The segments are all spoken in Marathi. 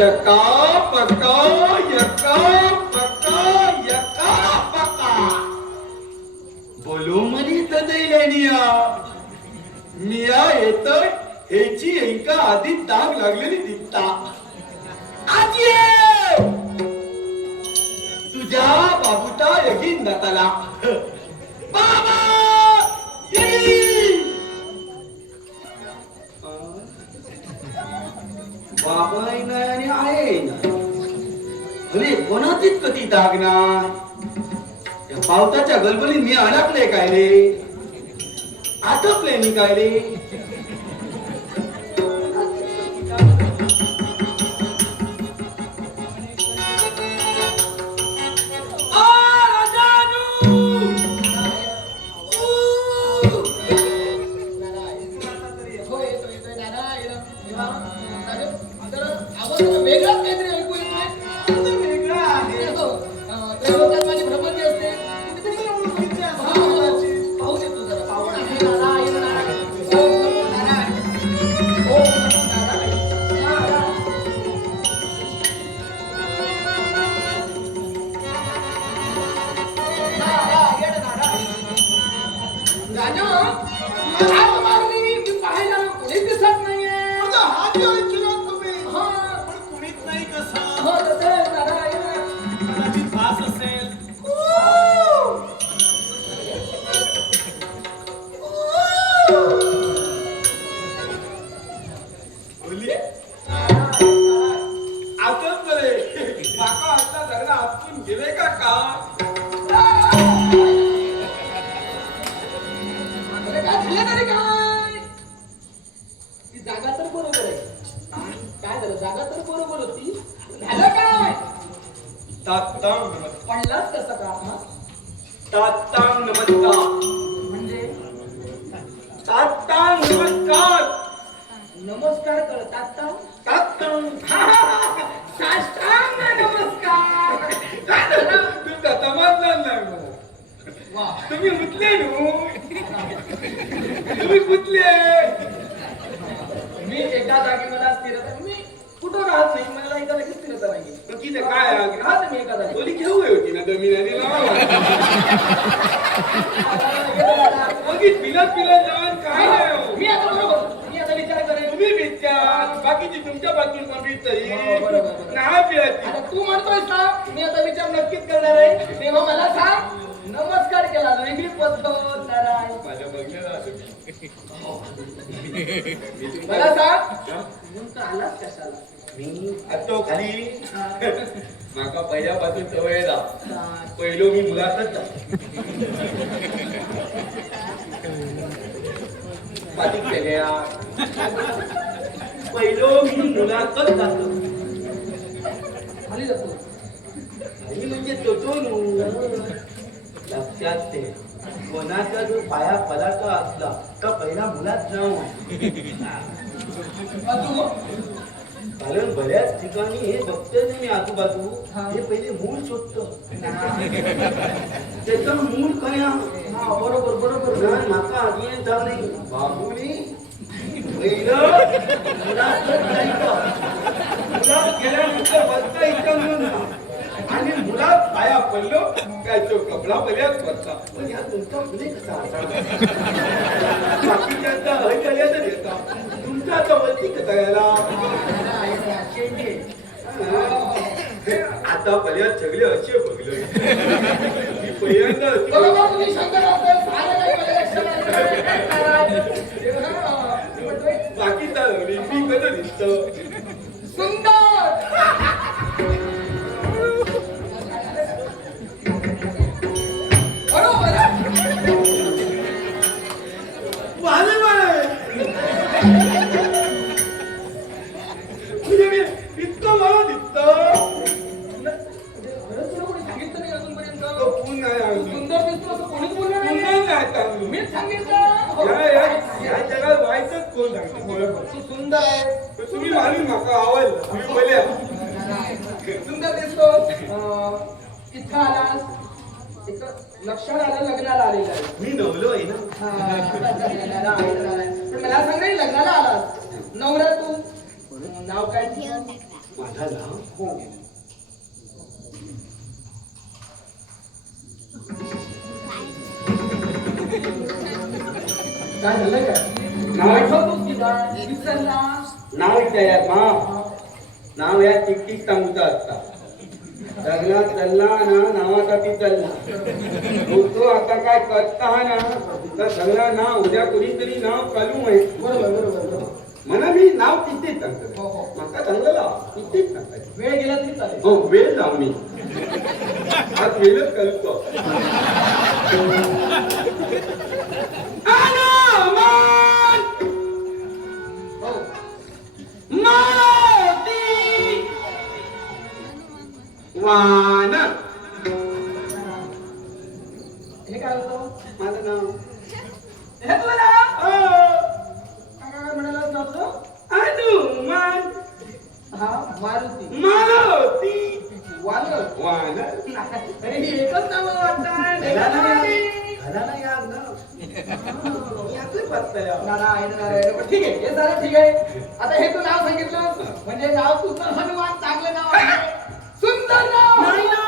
यका पका यका पका यका पका बोलो मनी तदैलेनिया मिया येतोय हेची एका आधी ताग लागलेली दिसता आजी तुझ्या बाबूचा यगीन दाताला बाबा बाबा नाही आणि आहे अरे कोणाचीच कधी दाग नाही या पावसाच्या गलबलीत मी अडकले काय रे आटपले मी काय रे नमस्कार करतात तुम्ही मुतले तुम्ही मुतले मी एका जागी मला स्थिरता मी कुठं राहत नाही मला एका जागी स्थिरता नाही किती काय राहत मी एका जागी बोली घेऊ होती ना जमिनी पिलत जाऊन काय नाही मी आता बरोबर मी आता विचार करेन तुम्ही विचार बाकीची तुमच्या बाजून कमी तरी नाही पिळत आता तू म्हणतोयस ना मी आता विचार नक्कीच करणार आहे तेव्हा मला सांग नमस्कार केला वेगळी पद्धत नारायण माझ्या बघण्याला मला सांग नेमका आलाच कशाला मी आतो खाली माका पहिल्यापासून सवय दा पहिलो मी मुलातच बाधिक केल्या पहिलो मी मुलातच जातो खाली जातो आणि म्हणजे तो लक्षात ते कोणाचा जो पाया पदार्थ असला तर पहिला मुलात जाऊ कारण बऱ्याच ठिकाणी हे बघते मी आजूबाजू हे पहिले मूळ शोधतो त्याचं मूळ काय बरोबर बरोबर माका आधी झालं बाबूनी पहिलं मुलातच जायचं मुलात गेल्यानंतर बसता इथं म्हणून आणि मुलात पाया पडलो काय तो कपडा बऱ्याच बसता पण ह्या तुमचा पुढे कसा असा बाकीच्या हयकल्यातच येता तुमचा आता वरती कसा यायला आता बऱ्याच सगळे असे बघले मी पहिल्यांदा बाकीचा मी कसं दिसत सुंदर आहे तुम्ही मालूम नका आवडलं तुम्ही बोलल्या सुंदर दिसतो इथं आलास लक्षात आलं लग्नाला आलेलं आहे मी नवलो आहे ना पण मला सांग नाही लग्नाला आलास नवरा तू नाव काय माझा नाव हो. काय झालं काय? नाव आठवतोस की काय? विसरला? नाव विचारत मा नाव या टिकटिक सांगूचा असता लग्नात चालला ना नावासाठी चालला तो आता काय करता ना तर सगळं नाव उद्या कोणीतरी नाव काढू आहे बरोबर. म्हणा मी नाव तिथेच हो, सांगतो हो. माका चांगलं लाव तिथेच सांगायचं वेळ गेला तरी चालेल. हो वेळ लाव मी आज वेळच करतो हो. वान हे काय होतं? माझं नाव हे तुला नाव? काय म्हणालास नाव तुझं? हनुमान हा, मारुती. मारुती वानर. वान अरे ही एकच नाव वाटतात. नारायण नारायण. पण ठीक आहे, हे झालं ठीक आहे. आता हे तू नाव सांगितलं म्हणजे नाव तुझं हनुमान चांगलं नाव आहे. सुंदर नाव. नाही ना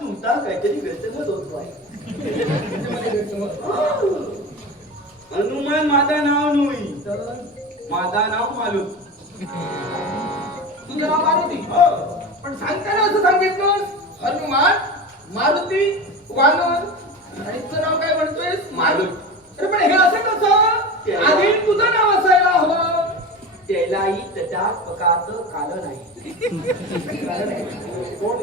तुमचा काहीतरी गैरसमज होतो त्याच्यामध्ये गैरसमज. हनुमान माझा नाव नाही तर माझा नाव मालू तुझं नाव मारुती. पण सांगताना असं सांगितलं हनुमान मारुती वानर आणि तुझं नाव काय म्हणतोय मारुती. अरे पण हे असं कसं? आधी तुझं नाव असायला हवं. त्यालाही त्याच्या प्रकारचं कारण आहे. कारण आहे. कोण?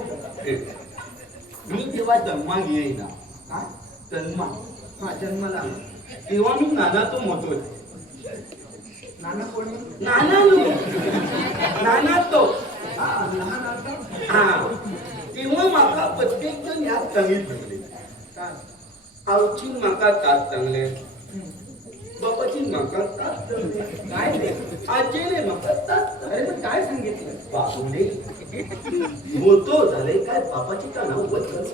मी जेव्हा जन्मा येईना काय? जन्मा हा, जन्मला तेव्हा मी नाना तो मोठो नाना कोणी? नाना तो हा, लहान आता. हा तेव्हा माका प्रत्येक जण यात चांगली ठेवले काय? आवची माका तात चांगले बापाची माका तात चांगले काय ते? आजीने माका तात अरे पण काय सांगितलं? बाबूने मोठो झाले काय बापाची का नाव बदल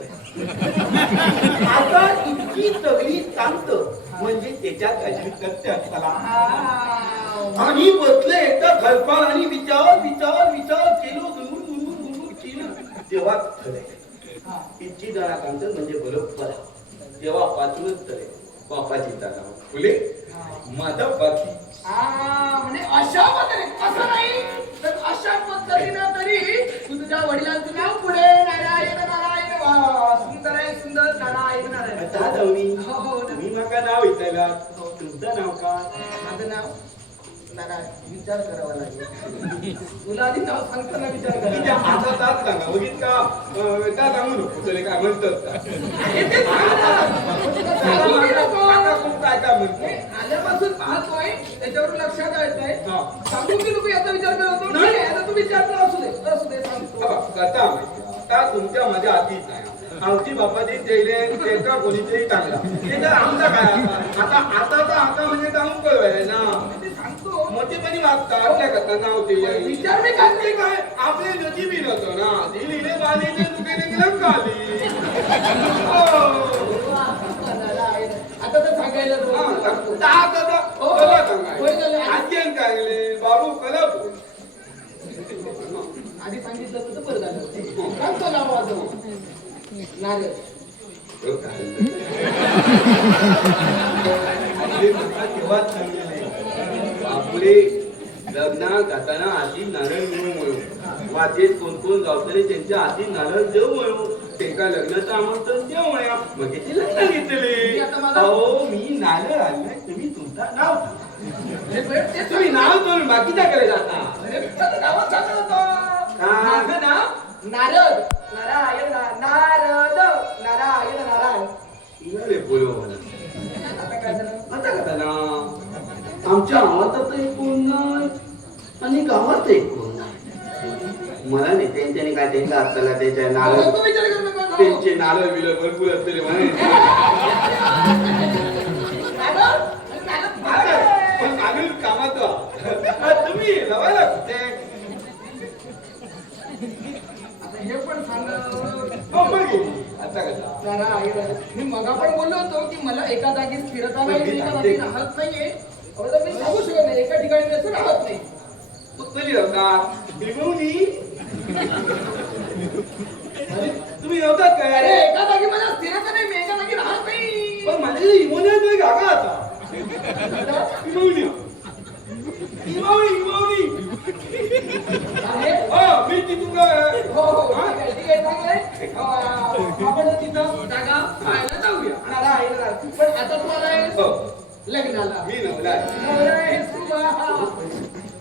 आता इतकी सगळी सांगत म्हणजे त्याच्या काहीतरी सत्य असताना आणि बसले एकदा घरपाल आणि विचार केलो दूर केलं तेव्हा खरे इतकी जरा कांत म्हणजे बरोबर तेव्हा पासूनच खरे बापाची नाव फुले माझा बाकी म्हणजे अशा पद्धतीने असं नाही तर अशा पद्धतीनं तरी तू तुझ्या वडिलांचं नाव पुढे नारायण नारायण वा सुंदर आहे सुंदर नारायण नारायण. आता जाऊनी हो हो मी माका नाव विचारला तुमचं नाव काय माझं नाव नारायण. विचार करावा लागेल. तुला आधी नाव सांगताना विचार त्या करा. आता तात सांगा बघित का त्या सांगू नको तुला काय म्हणतात का हे ते सांग ना. सांगू की नको? आता खूप काय काय म्हणतो हे आल्यापासून पाहतोय त्याच्यावर लक्षात येतंय. हा. सांगू की नको याचा विचार करत होतो. नाही. ठीक आहे, आता तू विचार कर. असू दे सांगतो. कथा माहिती आता तुमच्या माझ्या हातीच नाही आमची बापाची तेले त्याचा कोणीतरी चांगला ते तर आमचा काय आता म्हणजे काम कळवाय ना ते सांगतो. मोठेपणी वागता आपल्या कथा नाव ते विचार मी करते काय आपले नजीबी नव्हतो ना ती लिहिले बालीचे तुकडे गेलं खाली आता तर सांगायला नको. आज्ञान कागले बाबू कलापूर आधी सांगितलं होतं बरं झालं. सांगतो नाव माझं नारद. तेव्हाच सांगितले बापुरे लग्नात जाताना आधी नारळ घेऊन म्हणू वाटेत कोण कोण गावतले त्यांच्या आधी नारळ देऊ म्हणू त्यांना लग्नाचं आमंत्रण देऊ म्हणा मग किती लग्न घेतले अहो मी नारळ आणलाय तुम्ही तुमचं नाव तुम्ही नाव तुम्ही बाकीचा कडे जाता गावात सांगत होतो. माझं नाव नारद. नारायण नारद नारायण नारायण. रे बोलो आता काय झालं? आता का ना आमच्या गावात एक कोण नाही आणि गावात एक कोण नाही मला नाही त्यांच्याने काय त्यांना असताना त्याच्या नारळ नको विचार करू नका. त्यांचे नारळ बिल भरपूर असलेले म्हणे नारद? नारद? पण नारळ कामात तुम्ही लवायला कुठे आता हे पण सांग. आता कसा नारायण. मी मगा पण बोललो होतो की मला एका जागी स्थिरता नाही, मी एका जागी राहत नाहीये. आता मी सांगू शकत नाही एका ठिकाणी मी असं राहत नाही. तरी होता बिगुनी तुम्ही नव्हतात काय अरे एका जागी माझ्या स्थिरता नाही, मी एका जागी राहत नाही. पण माझे इमोनियन तुम्ही घागा आता इमोनी इमोनी इमोनी आहे? हा मी तिथून काय हो हो ठीक आहे चांगलं आहे. आपण तिथं जागा पाहायला जाऊया. पण आता तुम्हाला आहे हो लग्नाला मी नवलाय नवरा आहे तुला.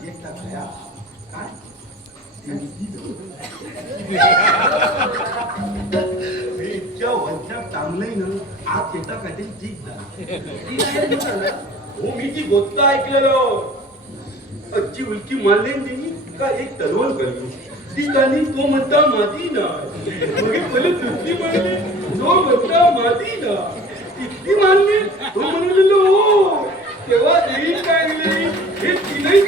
एकटा खया काय? इतक्या वर्षात चांगलंय ना आज येता काहीतरी ठीक झालं हो मी ती गोष्ट ऐकलेलो अज्जी उलकी मारले त्यांनी का एक तलवार करली ती गाणी तो म्हणता माती ना मग पहिले दुसरी म्हणली तो म्हणता माती ना तिसरी मारली तो म्हणलेलो हो तेव्हा देवी काय गेली हे तीनही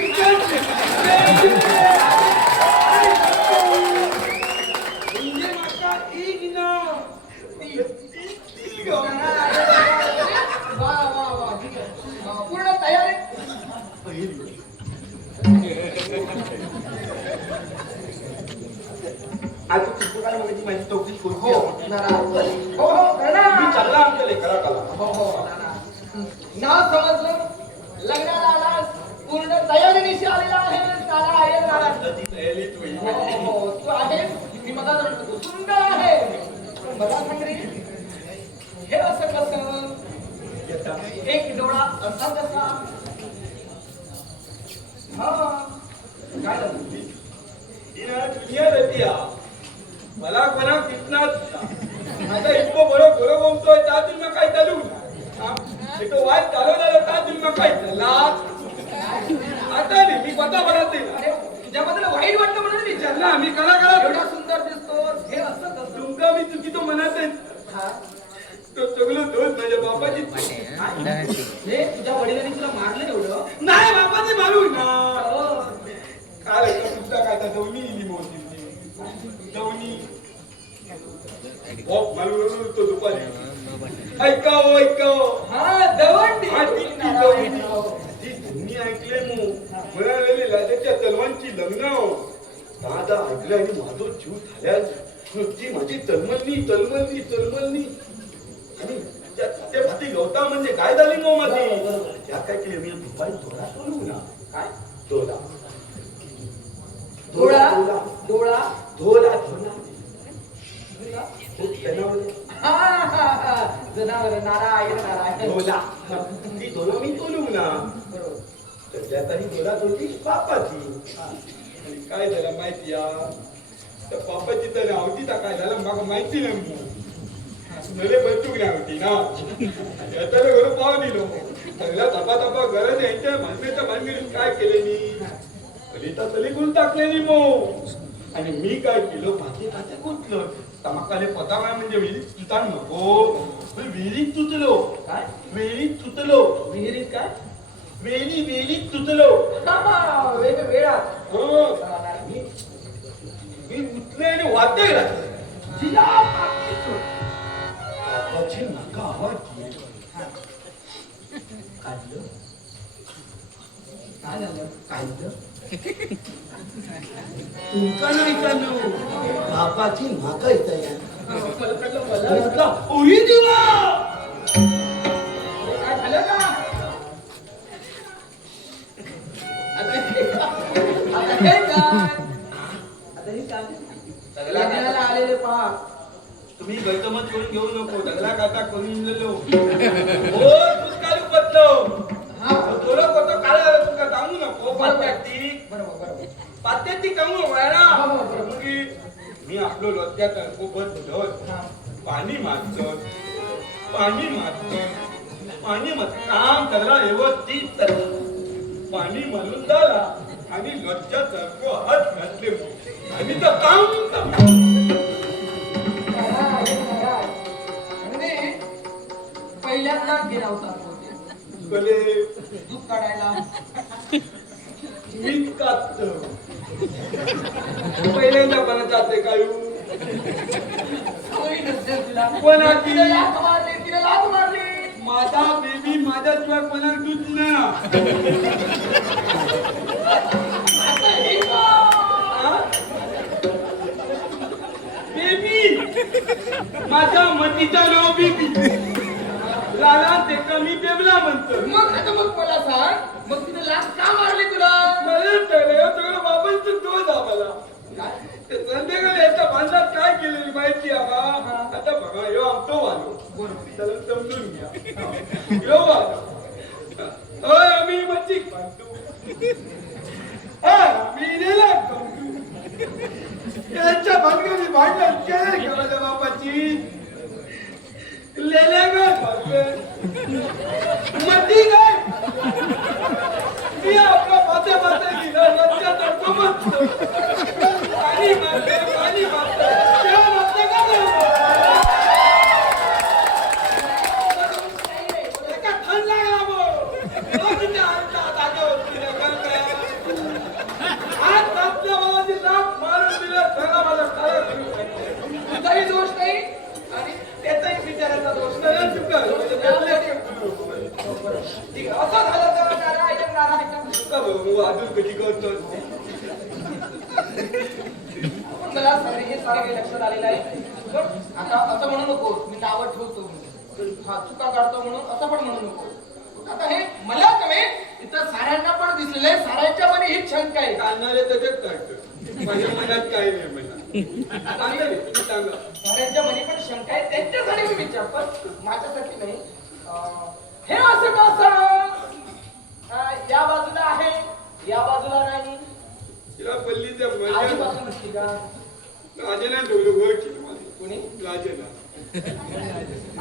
म्हणजे माता एक ना वा वा वा ठीक आहे. पूर्ण तयार आहे. आता पुस्तकाला बघायची माझी चौकशी हो कोणती नाना. हो हो करणार. मी चालला आमच्या लेकरा काला हो हो नाना. नाव समजलं, लग्नाला आलास, पूर्ण तयारीनिशी आलेला आहे. नाना आहे नाना. हो हो तू आहेस. मी मला तू सुंदर आहे. पण मला सांग रे, हे असं कसं? एक डोळा असा कसा? हा काय झालं? मला कोणा कितनाच आता इतकं बरं बरं बोलतोय त्या तुम्ही मग काय चालू तो वाद चालवला का तुम्ही मग काय चालला आता नाही मी स्वतः म्हणत नाही अरे तुझ्याबद्दल वाईट वाटतं म्हणून विचारलं. ना मी करा करा एवढा सुंदर दिसतोस, हे असं कसं? तुमका मी चुकी तो म्हणत नाही हा. तो सगळं दोष माझ्या बापाची हे तुझ्या वडिलांनी तुला मारलं एवढं? नाही बापाची मारू ना हो. काल एका पुस्तक काय त्या जवणी इली मोठी जवणी ओप मालून तो दुपारी ऐकाव हा दवंडी. हा, ती जवणी ती तुम्ही ऐकले मग म्हणालेले राजाच्या तलवांची लग्न दादा ऐकलं आणि माझं जीव झाल्या ती माझी तलमलनी आणि ते भाती गवता म्हणजे काय झाली मग माझी त्या काय केले मी दुपारी थोडा सोडू ना काय? डोला डोळा डोळा धोला हा हा हा जनावर नारायण नारायण. धोला ती धोला मी तोलू ना बरोबर. सध्या तरी धोला होती पापाची आणि काय झालं माहिती त्या पापाची तर आवती काय झालं मला माहिती नाही नले बंदूक नाही होती ना याच्याला घरून पाव दिलो सगळ्या तपा गरज यांच्या भांडण्याच्या भानगडीत काय केले मी कलिता तली गुण टाकलेली मो आणि मी काय केलं खाते गुंतलं तमाकाले पता काय म्हणजे विहिरीत तुता नको विहिरीत तुटलो काय? विहिरीत तुटलो विहिरीत काय? वेळीत तुटलो वेळा. हो मी उठले आणि वाटे घातले जिला बापाची नका आवाज काढलं. काय झालं? काढलं तुमका नाही काढलो बापाची नाका येत पलकडलं मला. ओळी दिवा काय झालं का? आता हे काय? लग्नाला आलेले पहा. तुम्ही गैरसमज करून घेऊ नको दगला काटा करून गेलो हो पुष्काळू पडलो हा. थोडं होतं काय तुमका सांगू नको पात्याची बरोबर. पात्याची सांगू वळा हो, बरोबर. मी आपलो लोत्यात सोबत धर हा. पाणी मागत काम सगळा व्यवस्थित पाणी मारून झाला आणि लोटच्या सारखं हात घातले आणि तर काम म्हणजे पहिल्यांदा गेला होता भले दूध काढायला. मी कात पहिल्यांदा बनत जाते कायू सवयी नसते तुला. कोणाची? तिला लाथ मारली. माझा बेबी माझ्याशिवाय कोणाला दूध ना आता हे का? माझ्या मतीचं नाव बीबी. लाला ते कमी बेबला म्हणतो. मग आता मग मला सांग, मग तिने लाच का मारली तुला? मला सगळं बाबांचं दोष आम्हाला. ते संध्याकाळी याच्या भांडणात काय केलेली माहिती आम्हा? आता बघा ह्यो आमतो वालो. त्याला समजून घ्या. ह्यो वालो. आम्ही मच्छी खातो. मी नेला यांच्या भानगडी भांडण केलं का माझ्या बापाची? लेल्या काय मती काय मी आपला पाते पाते गेला रस्त्यात अडकून बसलो. पाणी मारते तेव्हा मारते का नाही? एका थंड लागला भाऊ. दोन मिनिटं आमच्या जागेवरती नकल काय? आज आपल्या भावाची नाक मारून दिलं सगळं माझा खरं सुरू झालं. तुझाही दोष नाही आणि त्याचाही बिचाराचा दोष नाही. सगळं चुकलं. ठीक आहे, असं झालं तर नारायण का भाऊ अजून कधी करतो? पण मला सगळे हे सारे काही लक्षात आलेलं आहे. पण आता असं म्हणू नको मी नावं ठेवतो हा चुका काढतो म्हणून असं पण म्हणू नको. आता हे मला नव्हे इथं साऱ्यांना पण दिसलेलं आहे. साऱ्यांच्या मध्ये हीच शंका आहे. काढणारे त्याच्यात काढतो. माझ्या मनात काही नाही म्हणा. सांगा रे, तुम्ही सांगा. साऱ्यांच्या मध्ये पण शंका आहे. त्यांच्यासाठी मी विचारतो, माझ्यासाठी नाही. हे असं कसं या बाजूला आहे या बाजूला नाही? तिला पल्लीच्या माझ्या आधीपासून दिसली का? राजेला ठेवलं ओळखी तुम्हाला. कोणी? राजेला.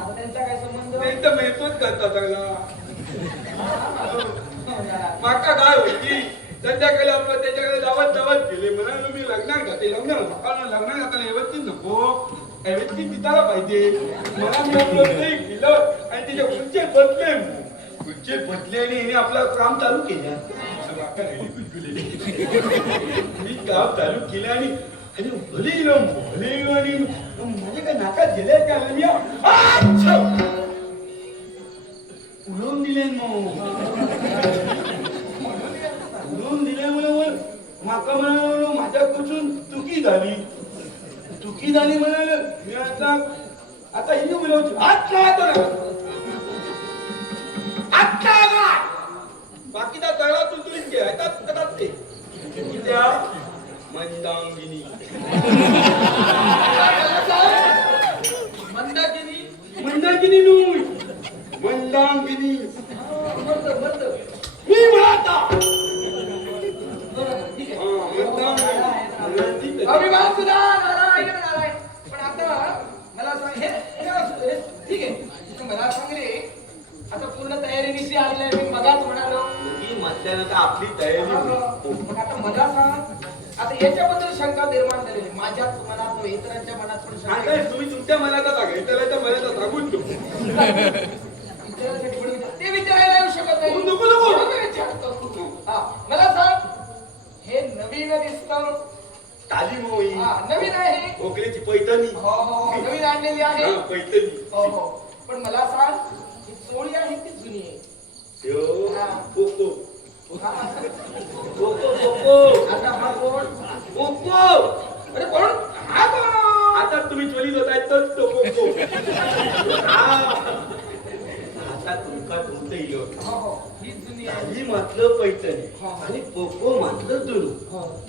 आता त्यांचा काय संबंध? नाही तर मिळतोच करता सगळा. माका काय होती संध्याकाळी आपण त्याच्याकडे दावत गेले. म्हणालो मी लग्नात घाते लग्नात घाताना व्यवस्थित नको व्यवस्थित दिसायला पाहिजे. मला मी आपलं नाही दिलं आणि त्याच्या खुर्चे बदले आणि हिने आपलं काम चालू केलं. मी काम चालू केलं आणि भले आणि माझे काय नाकात गेले का उडवून दिले उडवून दिल्यामुळे माका म्हणाल माझ्याकडून चुकी झाली म्हणाल. मी आता हिने बोलवतो बाकीचा तळातून तुम्ही घेतात करतात ते त्या मंदांगिनी मंदांगिनी मी म्हणता अभिमान सुद्धा नारायण. पण आता मला सांग हे ठीक आहे. मला सांग रे आता पूर्ण तयारीनिशी आलेलं आहे. मी मगाच म्हणालो ही म्हटल्यानंतर आपली तयारी मग आता मला सांग आता याच्याबद्दल शंका निर्माण झालेली माझ्याच मनात इतरांच्या मनात पण शंका आता तुम्ही तुमच्या मनाचा सांगा इतरांच्या मनाचा सांगून तो ते विचारायला येऊ शकत नाही. नको. म्हणून मी विचारतो. हा मला सांग हे नवीन दिसतं. ताली मोई नवीन आहे. भोकल्याची पैठणी हो नवीन आणलेली आहे. पैठणी हो पण मला सांग ही चोळी आहे ती जुनी आहे? पोको आता हा कोण? अरे कोण? हा कोण? आता तुम्ही चोरी होताय तर तो पोको आता तुमचं इलो ही जुनी आहे. ताली मात्र पैठणी आणि पोको मात्र जुनू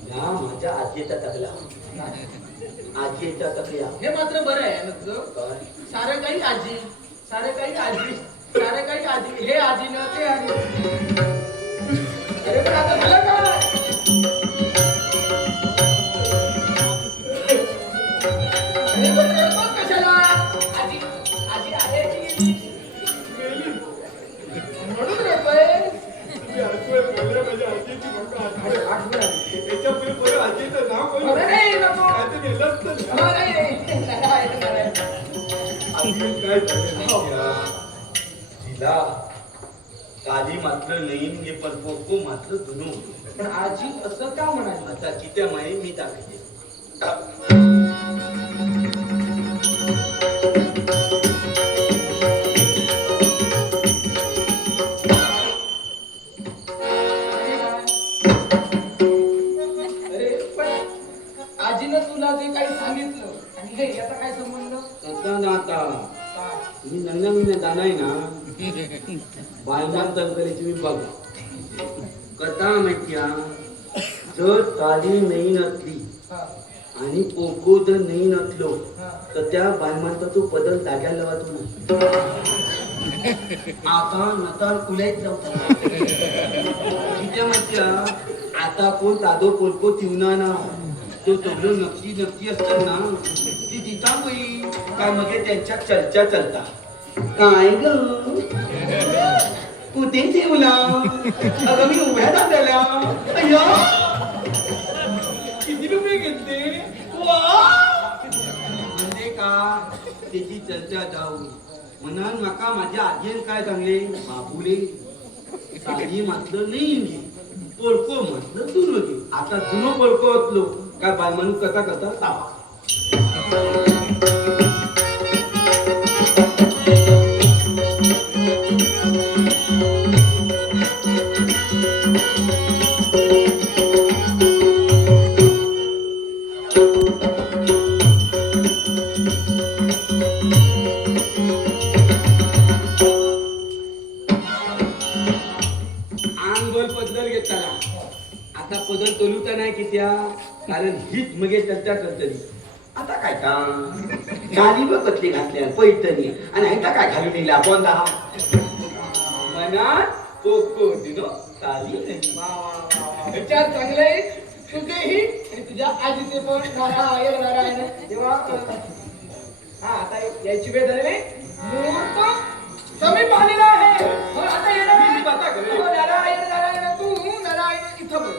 या माझ्या आजीचा टकला हे मात्र बरं आहे ना तुझं. सारं काही आजी हे आजी न ते आजी. अरे पण आता झालं काय? अरे पण रडतोस कशाला? आजी आहे की गेली? म्हणून रडतोय. आठवण आली. अरे नाही नको. नाही. तिला काली मात्र नईन हे पण पोको मात्र जुनू. पण आजी असं का म्हणाली? आता चित्या माई मी दाखवते. अरे पण आजीनं तुला जे काही सांगितलं आणि हे याचा काय संबंध आता ना आता काय मी नन्ना मी जाणार ना बायमान तंकले तुम्ही बघा कथा माहितीया जर ताली नाही नसली हा आणि पोको जर नाही नसलो हा तर त्या बायमानचा तो बदल जाग्याला लावतो ना आता नता कुल्यात जाऊ तिच्या माहितीया आता कोण दादो पोलको तिवना ना तो सगळं नक्की नक्की असतात ना ती तिचा बाई काय मग त्यांच्या चर्चा चलता काय ग कुठे ठेवला अगं मी उभ्या दाद्याला अय्या किती रुपये घेतले म्हणजे का त्याची चर्चा जाऊ म्हणून माका माझ्या आजीन काय सांगले बाबूले साधी म्हटलं नाही पोळको म्हटलं दुनो घे आता दुनो पोळको असलो काय बायमानू कसा कसा ताबा आता पदर तोलूचा नाही की त्या कारण हीच मगे चर्चा करतली आता काय का गाली व पतली घातल्या पैठणी आणि आता काय घालून येईल आपण मनात पोको दिनो ताली नाही विचार चांगले तुझेही आणि तुझ्या आजीचे पण नारायण नारायण तेव्हा हा आता याची वेळ झालेली मुहूर्त समीप आलेला आहे हो, आता येणार आहे. हो, नारायण नारायण तू नारायण इथं बोल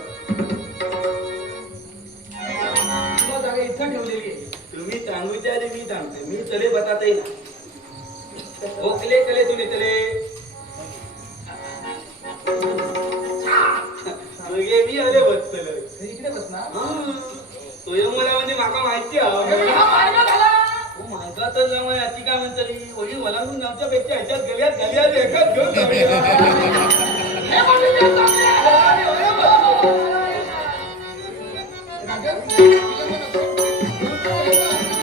तुला जागा इथं ठेवलेली आहे तुम्ही सांगूच्या आधी मी सांगते मी चले बताता येईल ओकले कले तुले चले मगे मी आले बसतलं इकडे बसणार तो मला म्हणजे माका माहिती आहे हा मार्ग झाला माझा तर जमा याची काय म्हणतली वडील मला आमच्या पेक्षा ह्याच्यात गल्यात गल्यात एकाच घेऊन जाऊया. हे म्हणजे ते चांगले आहे.